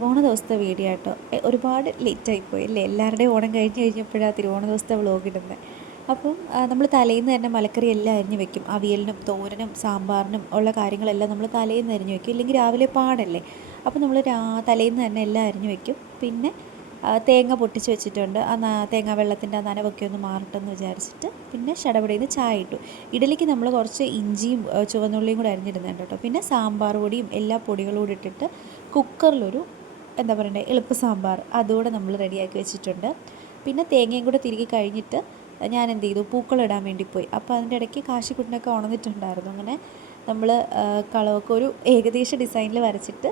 തിരുവോണ ദിവസത്തെ വീഡിയോ കേട്ടോ. ഒരുപാട് ലേറ്റായിപ്പോയി അല്ലേ? എല്ലാവരുടെയും ഓണം കഴിഞ്ഞപ്പോഴാണ് തിരുവോണ ദിവസത്തെ വ്ലോഗ് ഇടുന്നത്. അപ്പം നമ്മൾ തലേന്ന് തന്നെ മലക്കറി എല്ലാം അരിഞ്ഞ് വെക്കും. അവിയലിനും തോരനും സാമ്പാറിനും ഉള്ള കാര്യങ്ങളെല്ലാം നമ്മൾ തലേന്ന് അരിഞ്ഞ് വെക്കും, ഇല്ലെങ്കിൽ രാവിലെ പാടല്ലേ. അപ്പോൾ നമ്മൾ തലേന്ന് തന്നെ എല്ലാം അരിഞ്ഞ് വെക്കും. പിന്നെ തേങ്ങ പൊട്ടിച്ച് വെച്ചിട്ടുണ്ട്. തേങ്ങ വെള്ളത്തിൻ്റെ ആ നനവൊക്കെ ഒന്ന് മാറട്ടെന്ന് വിചാരിച്ചിട്ട് പിന്നെ ശടപടയിൽ ചായ ഇട്ടു. ഇഡലിക്ക് നമ്മൾ കുറച്ച് ഇഞ്ചിയും ചുവന്നുള്ളിയും കൂടെ അരിഞ്ഞിടുന്നുണ്ട് കേട്ടോ. പിന്നെ സാമ്പാർ പൊടിയും എല്ലാ പൊടികളും കൂടി ഇട്ടിട്ട് കുക്കറിലൊരു എന്താ പറയണ്ടേ എളുപ്പ സാമ്പാർ അതുകൂടെ നമ്മൾ റെഡിയാക്കി വെച്ചിട്ടുണ്ട്. പിന്നെ തേങ്ങയും കൂടെ തിരികെ കഴിഞ്ഞിട്ട് ഞാൻ എന്ത് ചെയ്തു, പൂക്കളിടാൻ വേണ്ടി പോയി. അപ്പോൾ അതിൻ്റെ ഇടയ്ക്ക് കാശിക്കുട്ടനൊക്കെ ഉണർന്നിട്ടുണ്ടായിരുന്നു. അങ്ങനെ നമ്മൾ കളവൊക്കെ ഒരു ഏകദേശ ഡിസൈനിൽ വരച്ചിട്ട്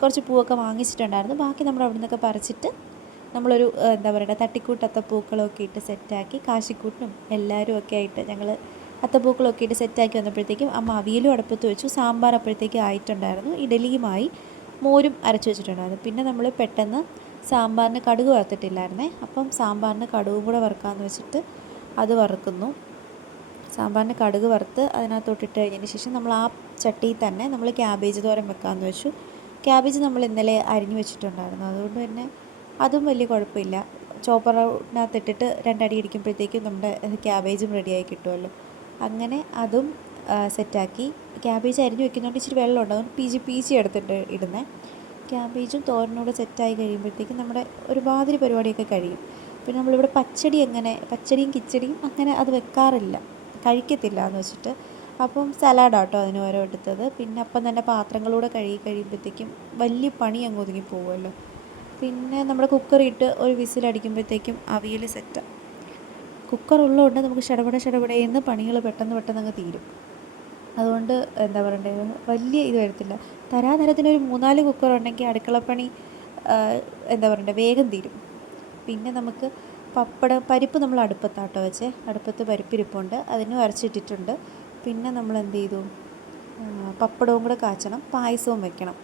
കുറച്ച് പൂവൊക്കെ വാങ്ങിച്ചിട്ടുണ്ടായിരുന്നു. ബാക്കി നമ്മൾ അവിടെ നിന്നൊക്കെ പറിച്ചിട്ട് നമ്മളൊരു എന്താ പറയുക തട്ടിക്കൂട്ട് അത്തപ്പൂക്കളമൊക്കെ ഇട്ട് സെറ്റാക്കി കാശിക്കൂട്ടിനും എല്ലാവരും ഒക്കെ ആയിട്ട് ഞങ്ങൾ അത്തപ്പൂക്കളമൊക്കെ ഇട്ട് സെറ്റാക്കി വന്നപ്പോഴത്തേക്കും അമ്മ അവിയലും അടുപ്പത്ത് വെച്ചു. സാമ്പാർ അപ്പോഴത്തേക്ക് ആയിട്ടുണ്ടായിരുന്നു. ഇഡലിയുമായി മോരും അരച്ച് വെച്ചിട്ടുണ്ടായിരുന്നു. പിന്നെ നമ്മൾ പെട്ടെന്ന് സാമ്പാറിന് കടുക് വറുത്തിട്ടില്ലായിരുന്നേ. അപ്പം സാമ്പാറിന് കടുകും കൂടെ വറുക്കാമെന്ന് വെച്ചിട്ട് അത് വറുക്കുന്നു. സാമ്പാറിന് കടുക് വറുത്ത് അതിനകത്തോട്ടിട്ട് കഴിഞ്ഞതിന് ശേഷം നമ്മൾ ആ ചട്ടിയിൽ തന്നെ നമ്മൾ ക്യാബേജ് തോരൻ വെക്കാമെന്ന് വെച്ചു. ക്യാബേജ് നമ്മൾ ഇന്നലെ അരിഞ്ഞു വെച്ചിട്ടുണ്ടായിരുന്നു, അതുകൊണ്ട് തന്നെ അതും വലിയ കുഴപ്പമില്ല. ചോപ്പറിനകത്തിട്ടിട്ട് രണ്ടടി അടിക്കുമ്പോഴത്തേക്കും നമ്മുടെ ക്യാബേജും റെഡിയായി കിട്ടുമല്ലോ. അങ്ങനെ അതും സെറ്റാക്കി. ക്യാബേജ് അരിഞ്ഞു വെക്കുന്നതുകൊണ്ട് ഇച്ചിരി വെള്ളം ഉണ്ടാകും, പീച്ചി എടുത്തിട്ട് ഇടുന്നത്. ക്യാബേജും തോരനോട് സെറ്റായി കഴിയുമ്പോഴത്തേക്കും നമ്മുടെ ഒരുമാതിരി പരിപാടിയൊക്കെ കഴിയും. പിന്നെ നമ്മളിവിടെ പച്ചടിയും കിച്ചടിയും അങ്ങനെ അത് വെക്കാറില്ല, കഴിക്കത്തില്ല എന്ന് വെച്ചിട്ട്. അപ്പം സലാഡാട്ടോ അതിന് ഓരോ എടുത്തത്. പിന്നെ അപ്പം തന്നെ പാത്രങ്ങളൂടെ കഴുകി കഴിയുമ്പോഴത്തേക്കും വലിയ പണി അങ്ങ് ഒതുങ്ങി പോകുമല്ലോ. പിന്നെ നമ്മുടെ കുക്കറിട്ട് ഒരു വിസിലടിക്കുമ്പോഴത്തേക്കും അവിയൽ സെറ്റാണ്. കുക്കർ ഉള്ളതുകൊണ്ട് നമുക്ക് ഷടപടയെന്ന് പണികൾ പെട്ടെന്ന് അങ്ങ് തീരും. അതുകൊണ്ട് എന്താ പറയണ്ടത്, വലിയ ഇത് വരത്തില്ല. തരാതരത്തിനൊരു 3-4 കുക്കർ ഉണ്ടെങ്കിൽ അടുക്കളപ്പണി എന്താ പറയണ്ടത് വേഗം തീരും. പിന്നെ നമുക്ക് പരിപ്പ് നമ്മൾ അടുപ്പത്താട്ടോ വെച്ചേ. അടുപ്പത്ത് പരിപ്പിരിപ്പുണ്ട്, അതിന് അരച്ചിട്ടിട്ടുണ്ട്. പിന്നെ നമ്മൾ എന്ത് ചെയ്തു, പപ്പടവും കൂടെ കാച്ചണം, പായസവും വെക്കണം.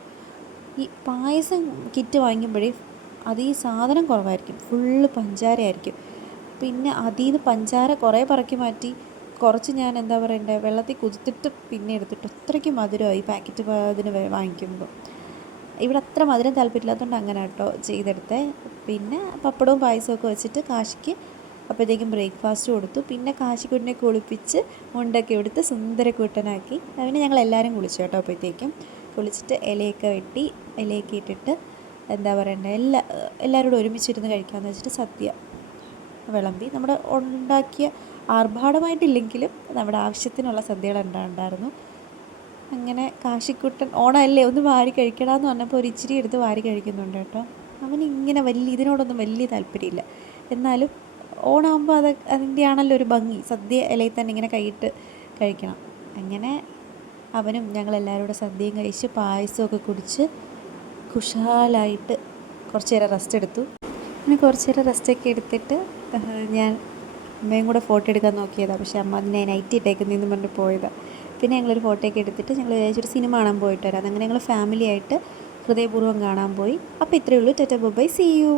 ഈ പായസം കിറ്റ് വാങ്ങിക്കുമ്പോഴേ ഈ സാധനം കുറവായിരിക്കും, ഫുള്ള് പഞ്ചാരയായിരിക്കും. പിന്നെ അതിൽ നിന്ന് പഞ്ചാര കുറേ പറക്കി മാറ്റി കുറച്ച് ഞാൻ എന്താ പറയണ്ടേ വെള്ളത്തിൽ കുതിർത്തിട്ട് പിന്നെ എടുത്തിട്ട് അത്രയ്ക്ക് മധുരമായി പാക്കറ്റ് അതിന് വാങ്ങിക്കുമ്പോൾ. ഇവിടെ അത്ര മധുരം താല്പര്യമില്ലാത്തതുകൊണ്ട് അങ്ങനെ കേട്ടോ ചെയ്തെടുത്തേ. പിന്നെ പപ്പടവും പായസമൊക്കെ വെച്ചിട്ട് കാശിക്ക് അപ്പോഴത്തേക്കും ബ്രേക്ക്ഫാസ്റ്റ് കൊടുത്തു. പിന്നെ കാശിക്കുട്ടിനെ കുളിപ്പിച്ച് മുണ്ടൊക്കെ എടുത്ത് സുന്ദരക്കൂട്ടനാക്കി. പിന്നെ ഞങ്ങളെല്ലാവരും കുളിച്ചു കേട്ടോ. അപ്പോഴത്തേക്കും കുളിച്ചിട്ട് ഇലയൊക്കെ വെട്ടി ഇലയൊക്കെ ഇട്ടിട്ട് എന്താ പറയണ്ടേ എല്ലാവരോടും ഒരുമിച്ചിരുന്ന് കഴിക്കാമെന്ന് വെച്ചിട്ട് സദ്യ വിളമ്പി. നമ്മുടെ ഉണ്ടാക്കിയ ആർഭാടമായിട്ടില്ലെങ്കിലും നമ്മുടെ ആവശ്യത്തിനുള്ള സദ്യകൾ ഉണ്ടായിരുന്നു. അങ്ങനെ കാശിക്കുട്ടൻ ഓണമല്ലേ ഒന്ന് വാരി കഴിക്കണമെന്ന് പറഞ്ഞപ്പോൾ ഒരു ഇച്ചിരി എടുത്ത് വാരി കഴിക്കുന്നുണ്ട് കേട്ടോ. അവനിങ്ങനെ ഇതിനോടൊന്നും വലിയ താല്പര്യമില്ല. എന്നാലും ഓണമാകുമ്പോൾ അതിൻ്റെ ആണല്ലോ ഒരു ഭംഗി, സദ്യ ഇലയിൽ തന്നെ ഇങ്ങനെ കൈയിട്ട് കഴിക്കണം. അങ്ങനെ അവനും ഞങ്ങളെല്ലാവരും കൂടെ സദ്യയും കഴിച്ച് പായസമൊക്കെ കുടിച്ച് കുശാലായിട്ട് കുറച്ച് നേരം റെസ്റ്റ് എടുത്തു. പിന്നെ കുറച്ച് നേരം റെസ്റ്റൊക്കെ എടുത്തിട്ട് ഞാൻ അമ്മയും കൂടെ ഫോട്ടോ എടുക്കാൻ നോക്കിയതാണ്. പക്ഷേ അമ്മ അതിനെ നൈറ്റ് ഇട്ടേക്കുന്നതെന്ന് പറഞ്ഞിട്ട് പോയതാണ്. പിന്നെ ഞങ്ങളൊരു ഫോട്ടോയൊക്കെ എടുത്തിട്ട് ഞങ്ങൾ വിചാരിച്ചൊരു സിനിമ കാണാൻ പോയിട്ട് വരാം. അങ്ങനെ ഞങ്ങൾ ഫാമിലിയായിട്ട് ഹൃദയപൂർവ്വം കാണാൻ പോയി. അപ്പോൾ ഇത്രയേ ഉള്ളൂ. Tata bye, see U.